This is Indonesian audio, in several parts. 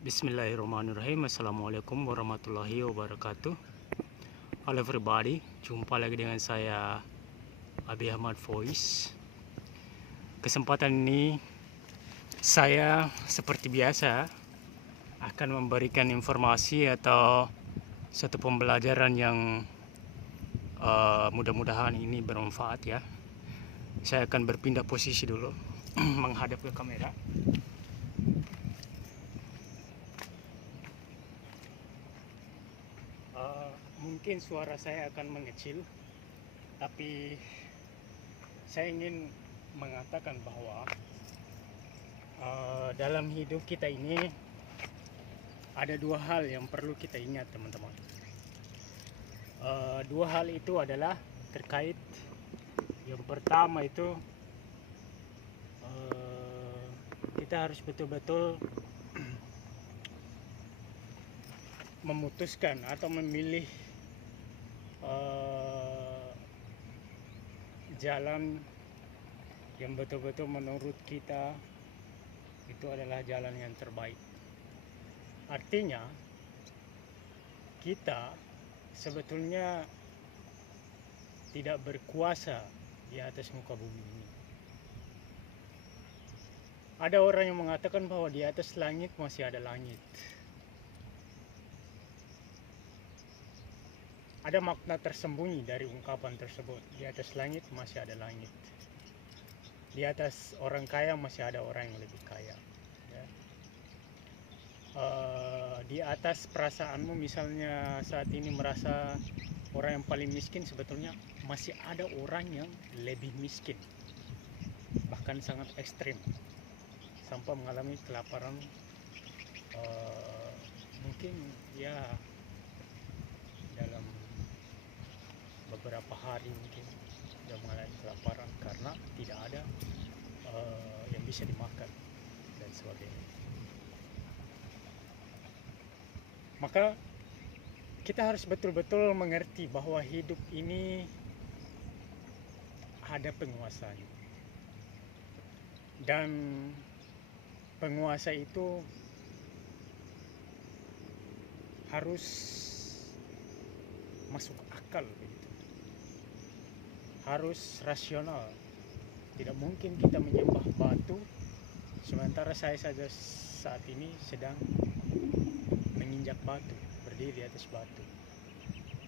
Bismillahirrahmanirrahim. Assalamualaikum warahmatullahi wabarakatuh. Halo everybody, jumpa lagi dengan saya Abi Ahmad Voice. Kesempatan ini saya seperti biasa akan memberikan informasi atau satu pembelajaran yang mudah-mudahan ini bermanfaat ya. Saya akan berpindah posisi dulu menghadap ke kamera. Mungkin suara saya akan mengecil, tapi saya ingin mengatakan bahwa dalam hidup kita ini ada dua hal yang perlu kita ingat, teman-teman. Dua hal itu adalah terkait. Yang pertama itu kita harus betul-betul memutuskan atau memilih jalan yang betul-betul menurut kita itu adalah jalan yang terbaik. Artinya kita sebetulnya tidak berkuasa di atas muka bumi ini. Ada orang yang mengatakan bahwa di atas langit masih ada langit. Ada makna tersembunyi dari ungkapan tersebut. Di atas langit masih ada langit. Di atas orang kaya masih ada orang yang lebih kaya. Ya. Di atas perasaanmu misalnya saat ini merasa orang yang paling miskin, sebetulnya masih ada orang yang lebih miskin. Bahkan sangat ekstrim. Sampai mengalami kelaparan. Mungkin ya dalam beberapa hari mungkin sudah mengalami kelaparan karena tidak ada yang bisa dimakan dan sebagainya. Maka kita harus betul-betul mengerti bahwa hidup ini ada penguasanya, dan penguasa itu harus masuk akal begitu. Harus rasional. Tidak mungkin kita menyembah batu sementara saya saja saat ini sedang menginjak batu, berdiri di atas batu.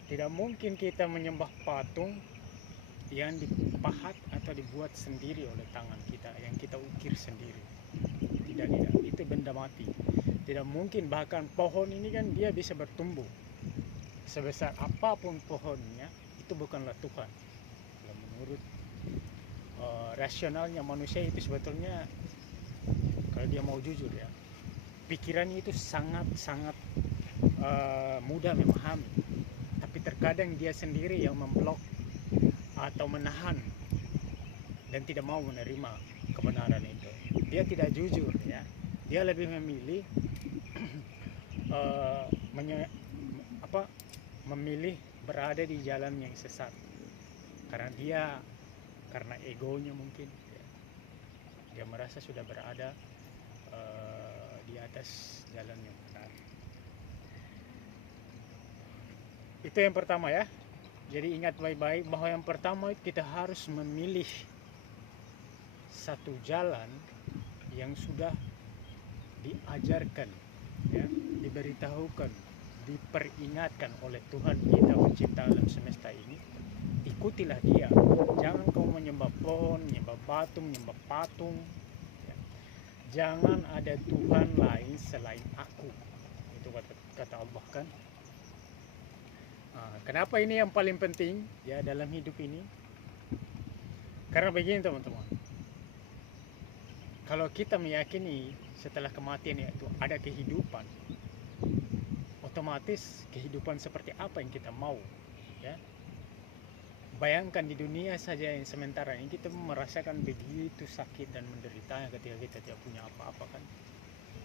Tidak mungkin kita menyembah patung yang dipahat atau dibuat sendiri oleh tangan kita, yang kita ukir sendiri. Tidak, itu benda mati. Tidak mungkin, bahkan pohon ini kan dia bisa bertumbuh sebesar apapun pohonnya, itu bukanlah Tuhan. Menurut rasionalnya manusia itu sebetulnya, kalau dia mau jujur ya, pikirannya itu sangat mudah memahami, tapi terkadang dia sendiri yang memblok atau menahan dan tidak mau menerima kebenaran itu. Dia tidak jujur ya, dia lebih memilih memilih berada di jalan yang sesat karena egonya mungkin ya. Dia merasa sudah berada di atas jalan yang benar. Itu yang pertama ya. Jadi ingat baik-baik bahwa yang pertama kita harus memilih satu jalan yang sudah diajarkan ya, diberitahukan, diperingatkan oleh Tuhan kita pencipta alam semesta ini. Ikutilah dia. Jangan kau menyembah pohon, menyembah batu, menyembah patung ya. Jangan ada Tuhan lain selain aku. Itu kata Allah kan. Kenapa ini yang paling penting ya dalam hidup ini? Karena begini teman-teman, kalau kita meyakini setelah kematian yaitu ada kehidupan, otomatis kehidupan seperti apa yang kita mau ya. Bayangkan di dunia saja yang sementara ini kita merasakan begitu sakit dan menderitanya ketika kita tidak punya apa-apa kan,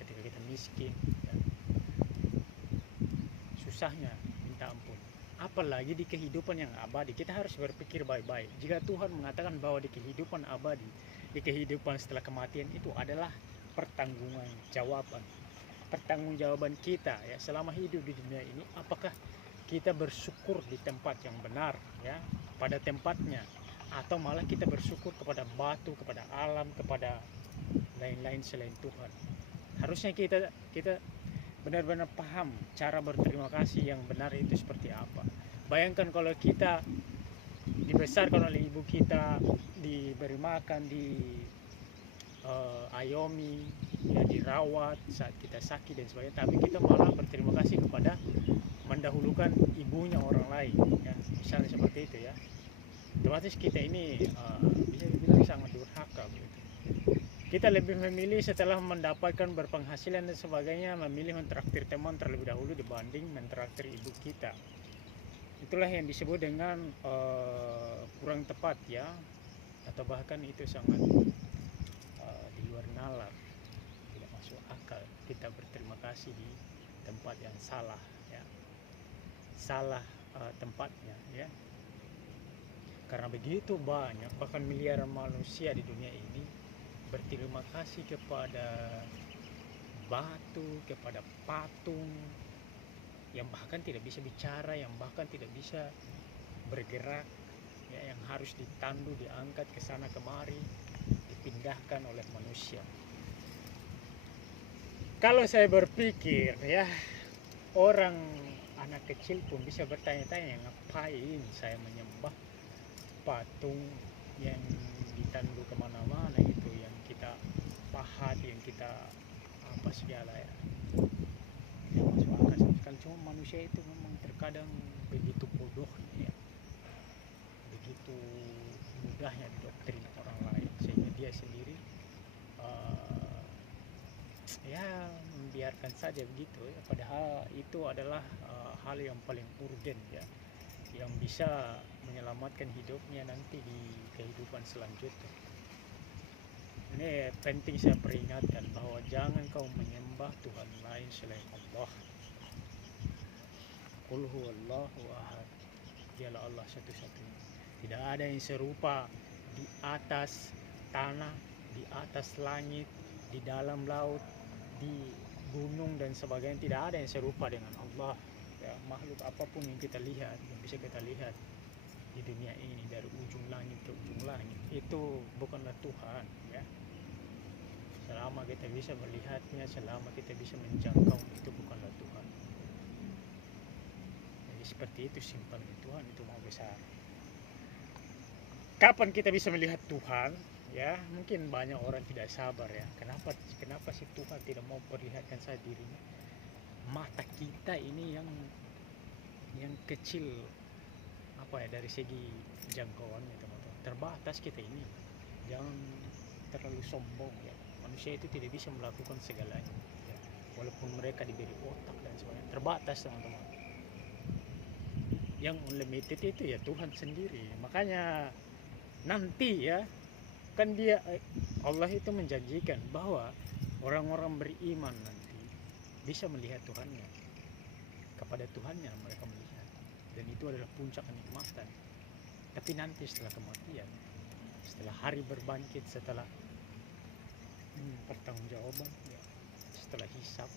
ketika kita miskin ya. Susahnya minta ampun. Apalagi di kehidupan yang abadi. Kita harus berpikir baik-baik. Jika Tuhan mengatakan bahwa di kehidupan abadi, di kehidupan setelah kematian itu adalah pertanggungjawaban. pertanggungjawaban kita ya selama hidup di dunia ini, apakah kita bersyukur di tempat yang benar ya, pada tempatnya, atau malah kita bersyukur kepada batu, kepada alam, kepada lain-lain selain Tuhan. Harusnya kita benar-benar paham cara berterima kasih yang benar itu seperti apa. Bayangkan kalau kita dibesarkan oleh ibu kita, diberi makan, ayomi, ya, dirawat saat kita sakit dan sebagainya, tapi kita malah berterima kasih kepada mendahulukan ibunya orang lain ya, misalnya seperti itu ya. Otomatis kita ini bisa dibilang sangat durhaka begitu. Kita lebih memilih setelah mendapatkan berpenghasilan dan sebagainya, memilih mentraktir teman terlebih dahulu dibanding mentraktir ibu kita. Itulah yang disebut dengan kurang tepat ya, atau bahkan itu sangat di luar nalar, tidak masuk akal kita berterima kasih di tempat yang salah ya, salah tempatnya ya. Karena begitu banyak, bahkan miliaran manusia di dunia ini berterima kasih kepada batu, kepada patung yang bahkan tidak bisa bicara, yang bahkan tidak bisa bergerak ya, yang harus ditandu, diangkat ke sana kemari, dipindahkan oleh manusia. Kalau saya berpikir ya, orang anak kecil pun bisa bertanya-tanya, ngapain saya menyembah patung yang ditandu kemana-mana itu, yang kita pahat, yang kita apa segala ya, yang masuk akal sama sekali. Cuma manusia itu memang terkadang begitu bodohnya ya, begitu mudahnya didoktrin orang lain sehingga dia sendiri ya membiarkan saja begitu ya. Padahal itu adalah hal yang paling urgen ya, yang bisa menyelamatkan hidupnya nanti di kehidupan selanjutnya. Ini penting saya peringatkan bahwa jangan kau menyembah Tuhan lain selain Allah. Qul huwallahu ahad, dialah Allah satu-satunya, tidak ada yang serupa di atas tanah, di atas langit, di dalam laut, di gunung dan sebagainya. Tidak ada yang serupa dengan Allah ya. Makhluk apapun yang kita lihat, yang bisa kita lihat di dunia ini dari ujung langit ke ujung langit, itu bukanlah Tuhan ya. Selama kita bisa melihatnya, selama kita bisa menjangkau, itu bukanlah Tuhan. Jadi seperti itu simpelnya, Tuhan itu maha besar. Kapan kita bisa melihat Tuhan ya? Mungkin banyak orang tidak sabar ya, kenapa sih Tuhan tidak mau perlihatkan saya dirinya. Mata kita ini yang kecil apa ya, dari segi jangkauannya teman-teman, terbatas kita ini. Jangan terlalu sombong ya, manusia itu tidak bisa melakukan segalanya ya. Walaupun mereka diberi otak dan sebagainya, terbatas teman-teman. Yang unlimited itu ya Tuhan sendiri. Makanya nanti ya, kan dia Allah itu menjanjikan bahwa orang-orang beriman nanti bisa melihat Tuhannya, kepada Tuhannya mereka melihat, dan itu adalah puncak kenikmatan. Tapi nanti setelah kematian, setelah hari berbangkit, setelah pertanggungjawaban ya, setelah hisab,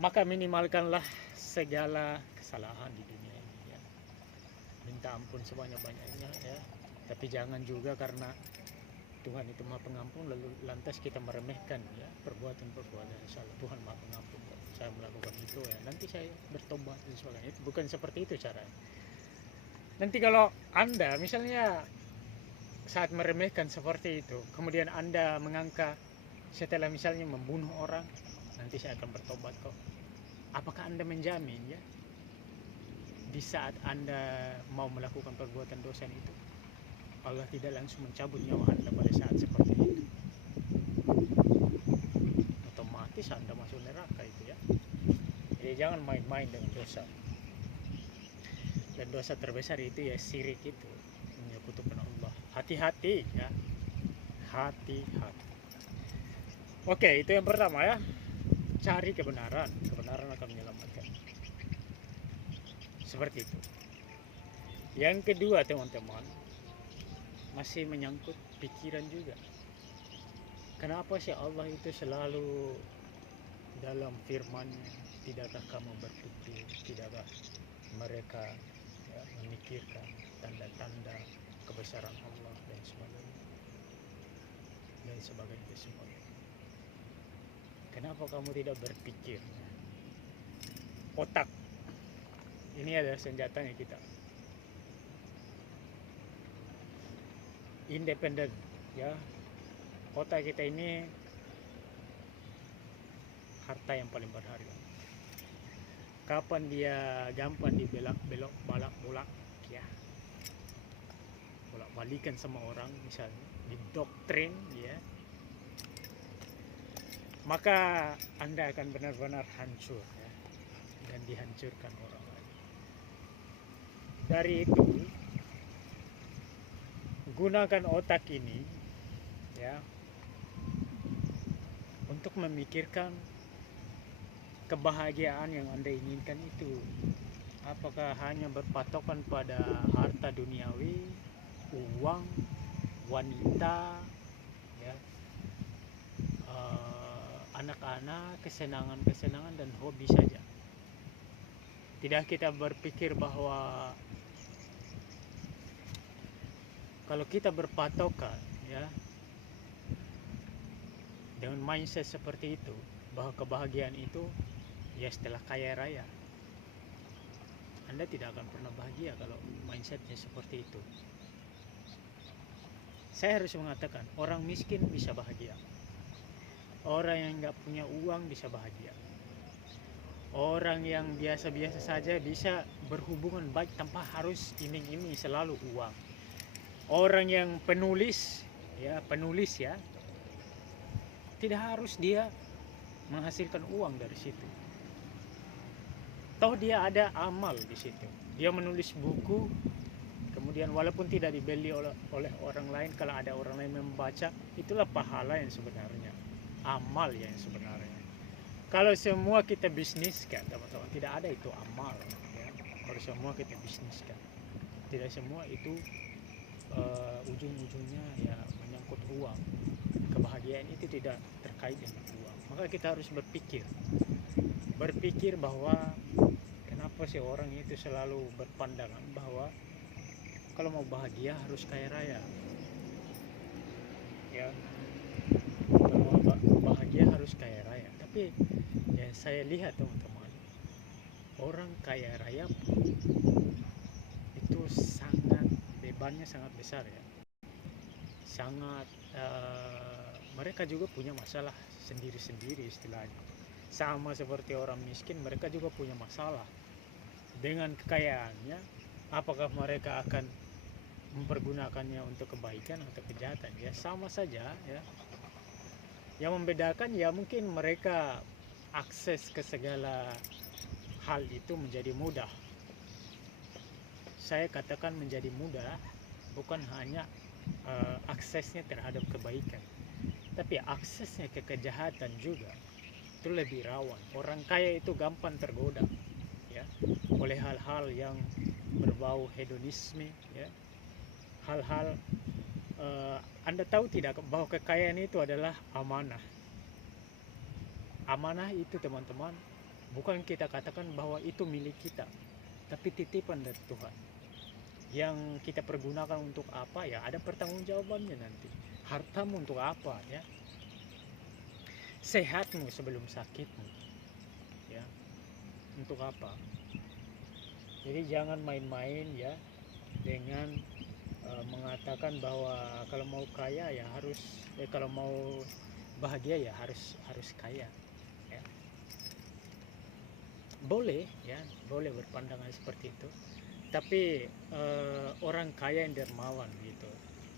maka minimalkanlah segala kesalahan di dunia ini ya. Minta ampun sebanyak-banyaknya ya. Tapi jangan juga karena Tuhan itu maha pengampun lalu lantas kita meremehkan ya perbuatan-perbuatan salah. Tuhan maha pengampun, saya melakukan itu ya, nanti saya bertobat dan sebagainya. Itu bukan seperti itu caranya. Nanti kalau Anda misalnya saat meremehkan seperti itu, kemudian Anda mengangkat setelah misalnya membunuh orang, nanti saya akan bertobat kok. Apakah Anda menjamin ya di saat Anda mau melakukan perbuatan dosa itu Allah tidak langsung mencabut nyawa Anda pada saat seperti itu? Otomatis Anda masuk neraka itu ya. Jadi jangan main-main dengan dosa. Dan dosa terbesar itu ya syirik, itu menyekutukan Allah. Hati-hati ya, hati-hati. Oke, itu yang pertama ya, cari kebenaran, kebenaran akan menyelamatkan. Seperti itu. Yang kedua teman-teman, masih menyangkut pikiran juga. Kenapa sih Allah itu selalu dalam firman-Nya, tidakkah kamu berpikir, tidakkah mereka memikirkan tanda-tanda kebesaran Allah dan sebagainya semuanya. Kenapa kamu tidak berpikir? Otak ini adalah senjatanya kita, independen ya. Otak kita ini harta yang paling berharga. Kapan dia gampang dibelak-belok, balak-bolak ya, bolak-balikan sama orang, misalnya didoktrin ya, maka Anda akan benar-benar hancur ya, dan dihancurkan orang lain. Dari itu, gunakan otak ini ya untuk memikirkan kebahagiaan yang Anda inginkan itu. Apakah hanya berpatokan pada harta duniawi, uang, wanita ya, anak-anak, kesenangan-kesenangan dan hobi saja. Tidak kita berpikir bahwa kalau kita berpatokan ya dengan mindset seperti itu, bahwa kebahagiaan itu ya setelah kaya raya, Anda tidak akan pernah bahagia kalau mindsetnya seperti itu. Saya harus mengatakan, orang miskin bisa bahagia, orang yang nggak punya uang bisa bahagia, orang yang biasa-biasa saja bisa berhubungan baik tanpa harus iming-iming selalu uang. Orang yang penulis ya, tidak harus dia menghasilkan uang dari situ. Toh dia ada amal di situ. Dia menulis buku, kemudian walaupun tidak dibeli oleh orang lain, kalau ada orang lain membaca, itulah pahala yang sebenarnya, amal yang sebenarnya. Kalau semua kita bisniskan, teman-teman, tidak ada itu amal ya. Kalau semua kita bisniskan, tidak semua itu ujung-ujungnya ya menyangkut uang. Kebahagiaan itu tidak terkait dengan uang. Maka kita harus berpikir bahwa kenapa sih orang itu selalu berpandangan bahwa kalau mau bahagia harus kaya raya ya, kalau mau bahagia harus kaya raya. Tapi ya saya lihat teman-teman, orang kaya raya pun itu sangat, bebannya sangat besar ya, sangat mereka juga punya masalah sendiri-sendiri istilahnya. Sama seperti orang miskin, mereka juga punya masalah dengan kekayaannya. Apakah mereka akan mempergunakannya untuk kebaikan atau kejahatan? Ya sama saja ya. Yang membedakan ya mungkin mereka akses ke segala hal itu menjadi mudah. Saya katakan menjadi mudah, bukan hanya aksesnya terhadap kebaikan, tapi aksesnya ke kejahatan juga itu lebih rawan. Orang kaya itu gampang tergoda ya oleh hal-hal yang berbau hedonisme ya, hal-hal Anda tahu tidak bahwa kekayaan itu adalah amanah. Amanah itu teman-teman, bukan kita katakan bahwa itu milik kita, tapi titipan dari Tuhan yang kita pergunakan untuk apa ya, ada pertanggungjawabannya nanti. Hartamu untuk apa ya, sehatmu sebelum sakitmu ya, untuk apa. Jadi jangan main-main ya dengan mengatakan bahwa kalau mau kaya ya harus kalau mau bahagia ya harus kaya ya. Boleh ya, boleh berpandangan seperti itu, tapi orang kaya yang dermawan gitu.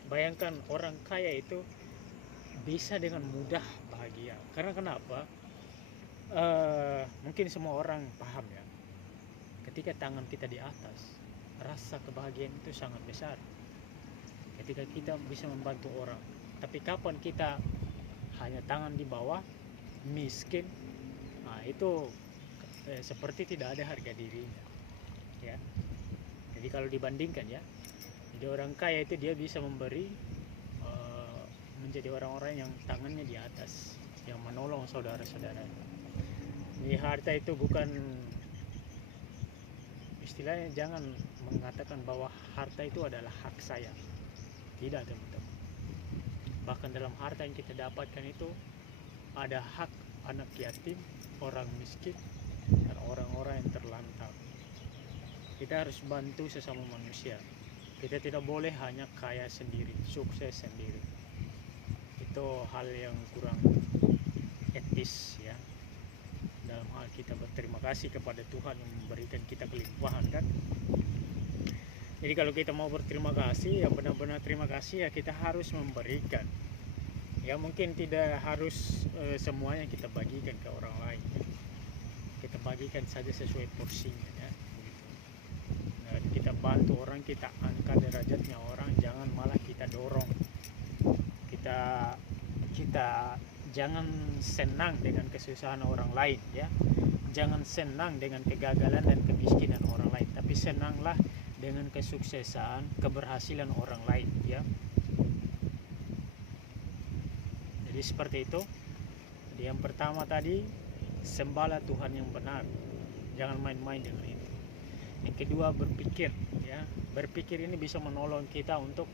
Bayangkan orang kaya itu bisa dengan mudah bahagia. Karena kenapa? Mungkin semua orang paham ya, ketika tangan kita di atas, rasa kebahagiaan itu sangat besar ketika kita bisa membantu orang. Tapi kapan kita hanya tangan di bawah, miskin, nah itu seperti tidak ada harga dirinya ya. Jadi kalau dibandingkan ya, jadi orang kaya itu dia bisa memberi, menjadi orang-orang yang tangannya di atas, yang menolong saudara-saudaranya. Ini harta itu bukan, istilahnya jangan mengatakan bahwa harta itu adalah hak saya. Tidak, teman-teman. Bahkan dalam harta yang kita dapatkan itu ada hak anak yatim, orang miskin, dan orang-orang yang terlantar. Kita harus bantu sesama manusia. Kita tidak boleh hanya kaya sendiri, sukses sendiri. Itu hal yang kurang etis ya. Dalam hal kita berterima kasih kepada Tuhan yang memberikan kita kelimpahan kan. Jadi kalau kita mau berterima kasih, ya benar-benar terima kasih, ya kita harus memberikan. Ya mungkin tidak harus semuanya kita bagikan ke orang lain ya. Kita bagikan saja sesuai porsinya ya. Dan kita bantu orang, kita angkat derajatnya orang, jangan malah kita dorong. Kita jangan senang dengan kesusahan orang lain ya. Jangan senang dengan kegagalan dan kemiskinan orang lain, tapi senanglah dengan kesuksesan, keberhasilan orang lain ya. Jadi seperti itu. Jadi yang pertama tadi, sembahlah Tuhan yang benar. Jangan main-main dengan itu. Yang kedua, berpikir ya. Berpikir ini bisa menolong kita untuk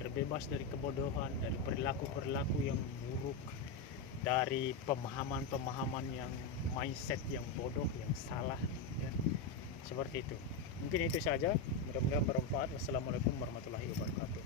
terbebas dari kebodohan, dari perilaku-perilaku yang buruk, dari pemahaman-pemahaman yang mindset yang bodoh, yang salah ya. Seperti itu. Mungkin itu saja, mudah-mudahan bermanfaat. Wassalamualaikum warahmatullahi wabarakatuh.